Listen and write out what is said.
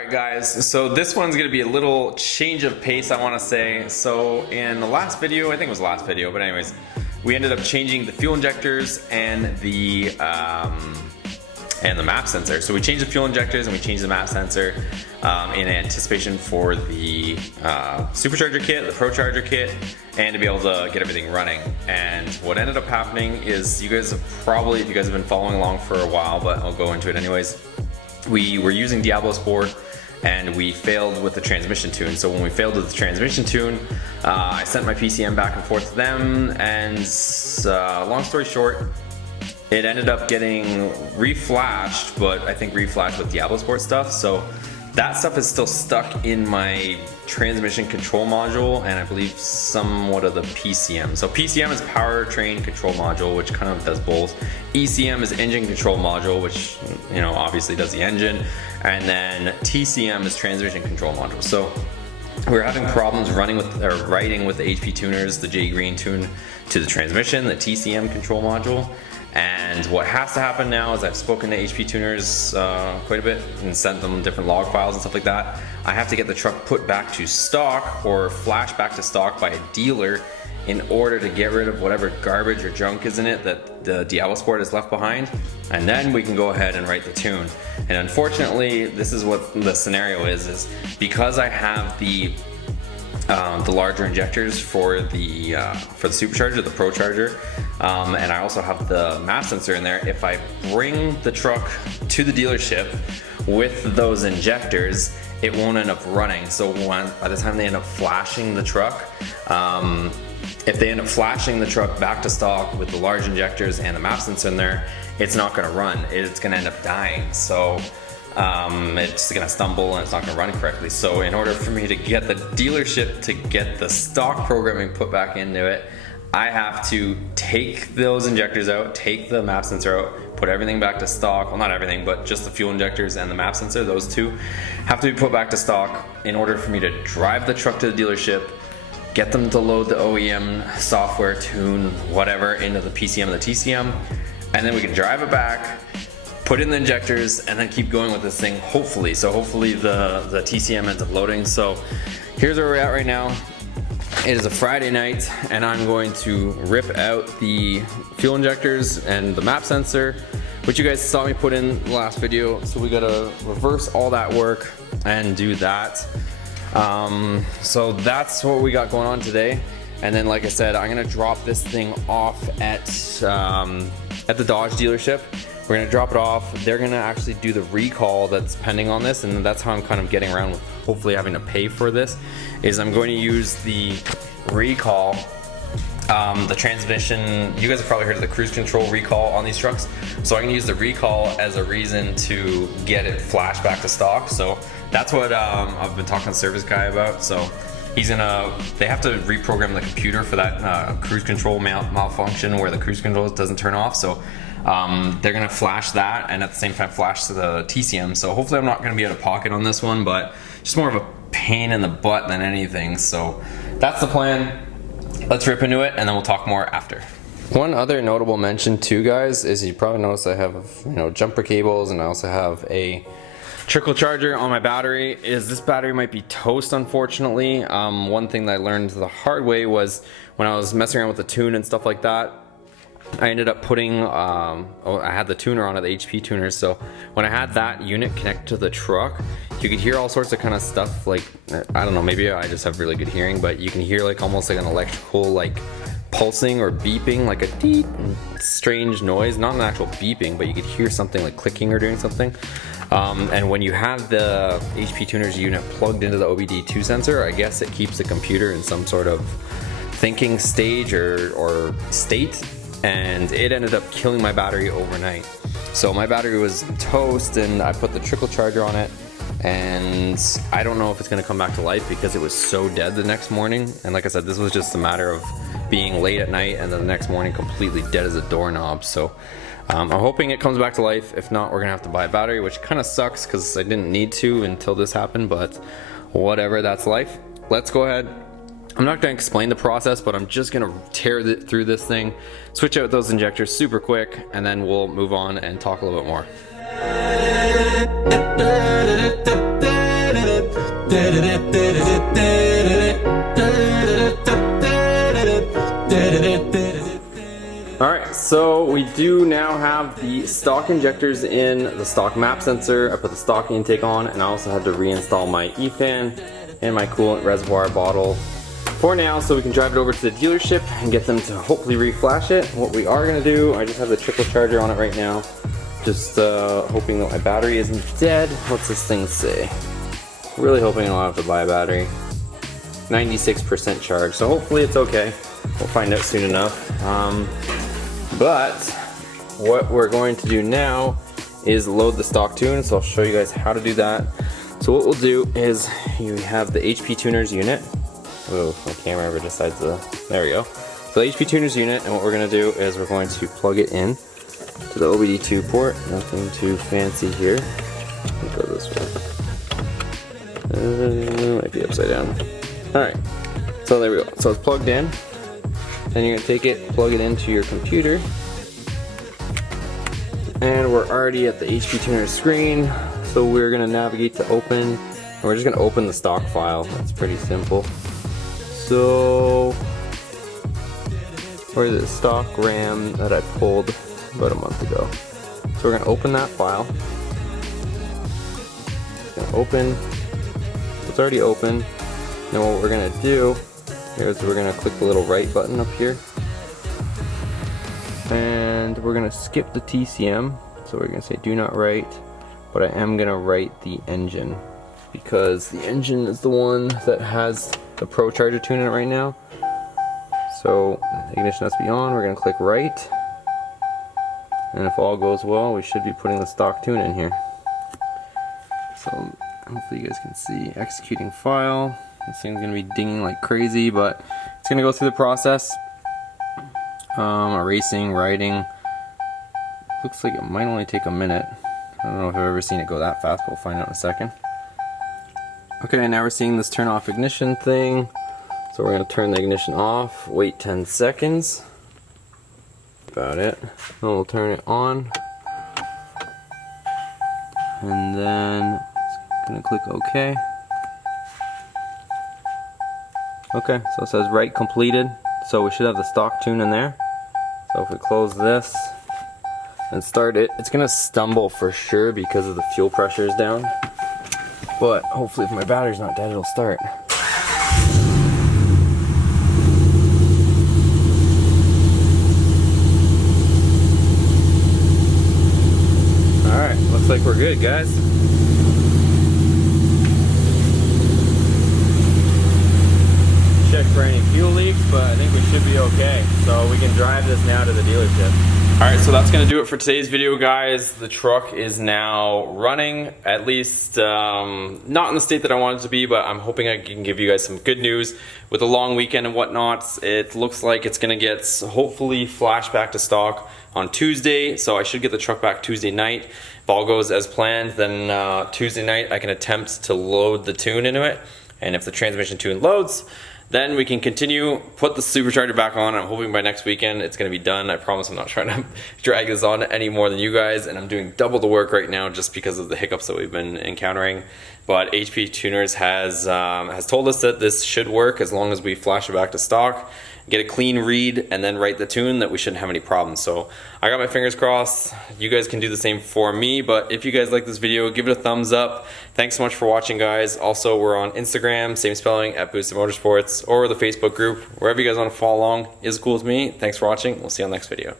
Alright guys, so this one's going to be a little change of pace, I want to say. So in the last video, I think it was the last video, but anyways, we ended up changing the fuel injectors and the map sensor. So we changed the fuel injectors and we changed the map sensor in anticipation for the Supercharger kit, the ProCharger kit, and to be able to get everything running. And what ended up happening is, you guys have probably, if you guys have been following along for a while, but I'll go into it anyways, we were using Diablosport and we failed with the transmission tune. So when we failed with the transmission tune, I sent my PCM back and forth to them, and long story short, it ended up getting reflashed, but I think reflashed with Diablosport stuff. So that stuff is still stuck in my transmission control module, and I believe somewhat of the PCM. So PCM is powertrain control module, which kind of does both. ECM is engine control module, which, you know, obviously does the engine. And then TCM is transmission control module. So we're having problems running with, or writing with the HP tuners, the J Green tune to the transmission, the TCM control module. And what has to happen now is, I've spoken to HP tuners quite a bit and sent them different log files and stuff like that. I have to get the truck put back to stock or flash back to stock by a dealer in order to get rid of whatever garbage or junk is in it that the Diablosport has left behind, and then we can go ahead and write the tune. And unfortunately, this is what the scenario is because I have the larger injectors for the Supercharger, the ProCharger, and I also have the map sensor in there. If I bring the truck to the dealership with those injectors, it won't end up running. So by the time they end up flashing the truck, if they end up flashing the truck back to stock with the large injectors and the map sensor in there, it's not going to run. It's going to end up dying. So it's going to stumble and it's not going to run correctly. So in order for me to get the dealership to get the stock programming put back into it, I have to take those injectors out, take the map sensor out, put everything back to stock. Well, not everything, but just the fuel injectors and the map sensor, those two have to be put back to stock in order for me to drive the truck to the dealership, get them to load the OEM software, tune, whatever, into the PCM and the TCM, and then we can drive it back, put in the injectors, and then keep going with this thing, hopefully. So hopefully the TCM ends up loading. So here's where we're at right now. It is a Friday night, and I'm going to rip out the fuel injectors and the map sensor, which you guys saw me put in the last video. So we gotta reverse all that work and do that. So that's what we got going on today. And then, like I said, I'm gonna drop this thing off at the Dodge dealership. We're gonna drop it off. They're gonna actually do the recall that's pending on this, and that's how I'm kind of getting around with hopefully having to pay for this, is I'm going to use the recall, the transmission. You guys have probably heard of the cruise control recall on these trucks. So I'm gonna use the recall as a reason to get it flashed back to stock. So that's what I've been talking to the service guy about. So they have to reprogram the computer for that cruise control malfunction where the cruise control doesn't turn off. So they're gonna flash that and at the same time flash to the TCM. So hopefully I'm not gonna be out of pocket on this one, but just more of a pain in the butt than anything. So that's the plan. Let's rip into it and then we'll talk more after. One other notable mention too, guys, is you probably noticed I have, you know, jumper cables, and I also have a trickle charger on my battery. Is this battery might be toast, unfortunately. One thing that I learned the hard way was when I was messing around with the tune and stuff like that, I ended up putting, I had the tuner on it, the HP tuner, so when I had that unit connected to the truck, you could hear all sorts of kind of stuff, like, I don't know, maybe I just have really good hearing, but you can hear like almost like an electrical like pulsing or beeping, like a deep strange noise, not an actual beeping, but you could hear something like clicking or doing something. And when you have the HP tuners unit plugged into the OBD2 sensor, I guess it keeps the computer in some sort of thinking stage or state, and it ended up killing my battery overnight. So my battery was toast, and I put the trickle charger on it, and I don't know if it's gonna come back to life because it was so dead the next morning. And like I said, this was just a matter of being late at night and then the next morning completely dead as a doorknob. So I'm hoping it comes back to life. If not, we're gonna have to buy a battery, which kind of sucks because I didn't need to until this happened, but whatever, that's life. Let's go ahead. I'm not going to explain the process, but I'm just going to tear through this thing, switch out those injectors super quick, and then we'll move on and talk a little bit more. Alright, so we do now have the stock injectors in the stock map sensor. I put the stock intake on, and I also had to reinstall my E-fan and my coolant reservoir bottle for now, so we can drive it over to the dealership and get them to hopefully reflash it. What we are going to do, I just have the trickle charger on it right now, just hoping that my battery isn't dead. What's this thing say? Really hoping I don't have to buy a battery. 96% charge, so hopefully it's okay. We'll find out soon enough. But what we're going to do now is load the stock tune, so I'll show you guys how to do that. So what we'll do is you have the HP tuners unit. Oh, my camera ever decides to, there we go. So the HP tuners unit, and what we're going to do is we're going to plug it in to the OBD2 port. Nothing too fancy here. Let's go this way. Might be upside down. Alright, so there we go. So it's plugged in. Then you're going to take it, plug it into your computer. And we're already at the HP tuner screen. So we're going to navigate to open. And we're just going to open the stock file. That's pretty simple. So, where's the stock RAM that I pulled about a month ago? So we're going to open that file. It's going to open. It's already open. Now what we're going to do is we're going to click the little right button up here. And we're going to skip the TCM. So we're going to say do not write. But I am going to write the engine, because the engine is the one that has the Pro Charger tune in it right now. So ignition has to be on. We're going to click right, and if all goes well, we should be putting the stock tune in here. So hopefully you guys can see executing file. This thing's going to be dinging like crazy, but it's going to go through the process. Erasing, writing. Looks like it might only take a minute. I don't know if I've ever seen it go that fast, but we'll find out in a second. Okay, now we're seeing this turn off ignition thing. So we're going to turn the ignition off, wait 10 seconds. About it. Then we'll turn it on. And then it's going to click OK. Okay, so it says write completed. So we should have the stock tune in there. So if we close this and start it, it's going to stumble for sure because of the fuel pressure is down. But hopefully if my battery's not dead, it'll start. Alright, looks like we're good, guys. Check for any fuel leaks, but I think we should be okay. So we can drive this now to the dealership. Alright, so that's going to do it for today's video, guys. The truck is now running, at least not in the state that I want it to be, but I'm hoping I can give you guys some good news. With a long weekend and whatnot, it looks like it's going to get hopefully flashed back to stock on Tuesday, so I should get the truck back Tuesday night. If all goes as planned, then Tuesday night I can attempt to load the tune into it, and if the transmission tune loads, then we can continue, put the supercharger back on. I'm hoping by next weekend it's going to be done. I promise I'm not trying to drag this on any more than you guys, and I'm doing double the work right now just because of the hiccups that we've been encountering. But HP Tuners has told us that this should work as long as we flash it back to stock, get a clean read, and then write the tune, that we shouldn't have any problems. So I got my fingers crossed. You guys can do the same for me, but if you guys like this video, give it a thumbs up. Thanks so much for watching, guys. Also, we're on Instagram, same spelling, at BoostedMotorsports, or the Facebook group. Wherever you guys want to follow along is cool with me. Thanks for watching. We'll see you on the next video.